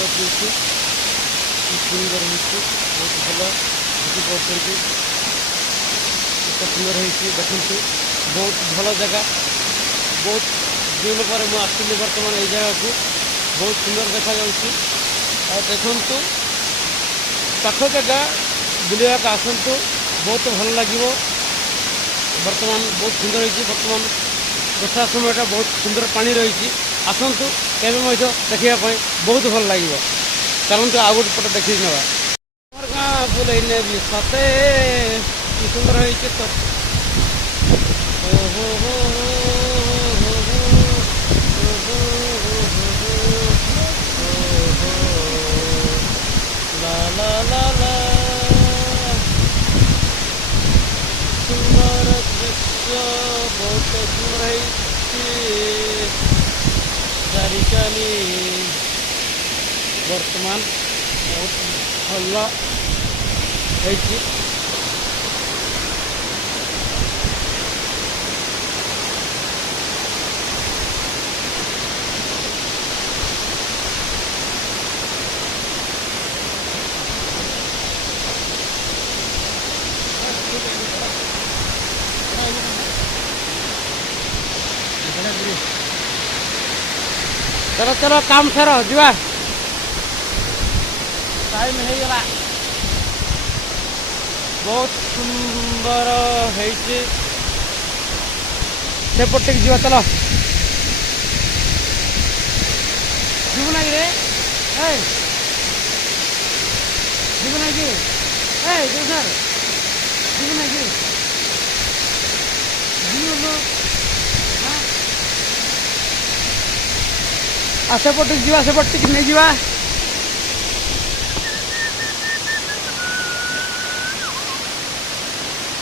देखिए सुंदर हो बहुत भल देखिए सुंदर हो देखु बहुत भल जगह बहुत दिन पर मुझे बर्तमान ये जगह को बहुत सुंदर देखा देखु पाख जगह बुलवाक आसतु बहुत भल लगे बर्तमान बहुत सुंदर हो बर्तमान वर्षा समय बहुत सुंदर पानी रही आसतु केवे देखापी बहुत भल लगे चलते आउ गोटे पट देखी ना गाँ बुले नेबी सते कि सुंदर हो ला ला ला ला सुंदर दृश्य बहुत सुंदर चारिकानी वर्तमान बहुत भल है चलो चलो काम सर जा टाइम हो गला बहुत सुंदर सेपटे जी चलो जीव ना कि जीव ना कि सर जीव ना कि सेपटे जा सेपटे नहीं जा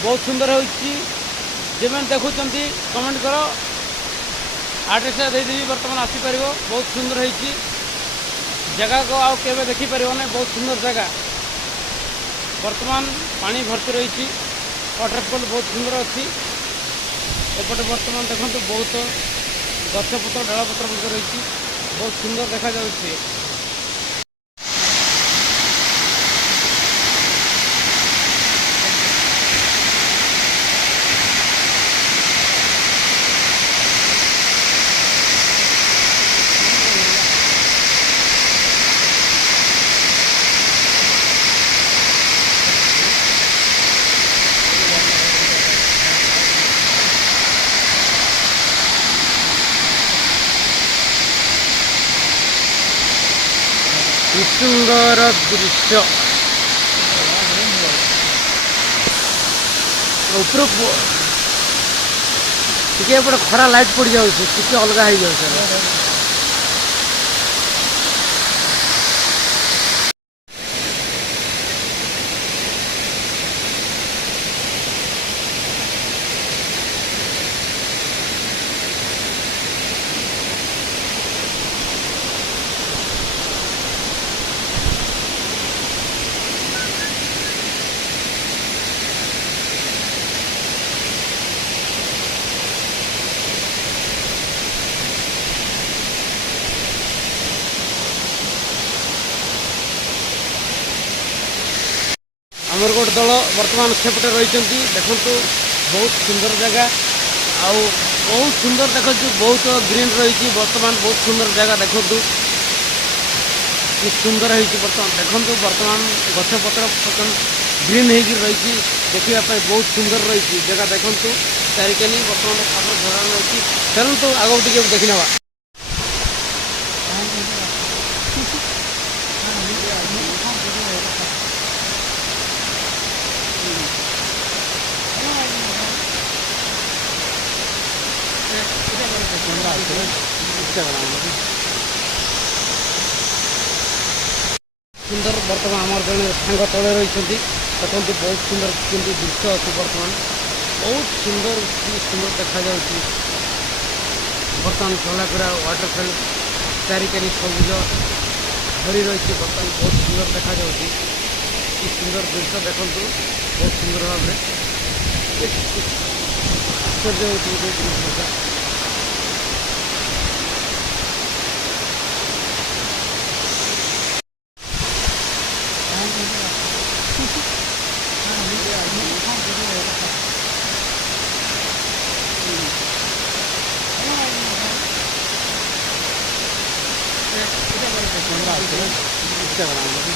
बहुत सुंदर हो देखुं कमेंट कर आड्रेस देदेवी बर्तमान आसीपर बहुत सुंदर हो जगह को आउ के देखिपर ना बहुत सुंदर जगह बर्तमान पानी भर्ती रही वाटरफॉल बहुत सुंदर अच्छी एपटे बर्तमान देखो बहुत गछपत्र डालपत्र रही बहुत सुंदर देखा जाउछि सुंदर दृश्य ऊपर टे खरा लाइट पड़ जाए अलग हो जाए आमर गोटे दल बर्तमान सेपटे रही देखु बहुत सुंदर जगह आउ बहुत सुंदर देखु बहुत ग्रीन रही बर्तमान बहुत सुंदर जगह देखु कि सुंदर हो बर्तमान देखु बर्तमान गछपत्र ग्रीन हो रही देखापी बहुत सुंदर रही जगह देखु चारिकानी बर्तमान झरा रही चलते आगे टे देखी ना सुंदर बर्तमान आम जन सांग तले रही देखते बहुत सुंदर किंतु दृश्य अच्छी बर्तमान बहुत सुंदर सुंदर देखा बर्तमान चलापुरा वाटरफॉल चारिकानी सबुज भरी रही बर्तमान बहुत सुंदर देखा सुंदर दृश्य देखु बहुत सुंदर भाव आश्चर्य होता ଖୋଲା ଅଛି ନା? ଇନଷ୍ଟାଗ୍ରାମରେ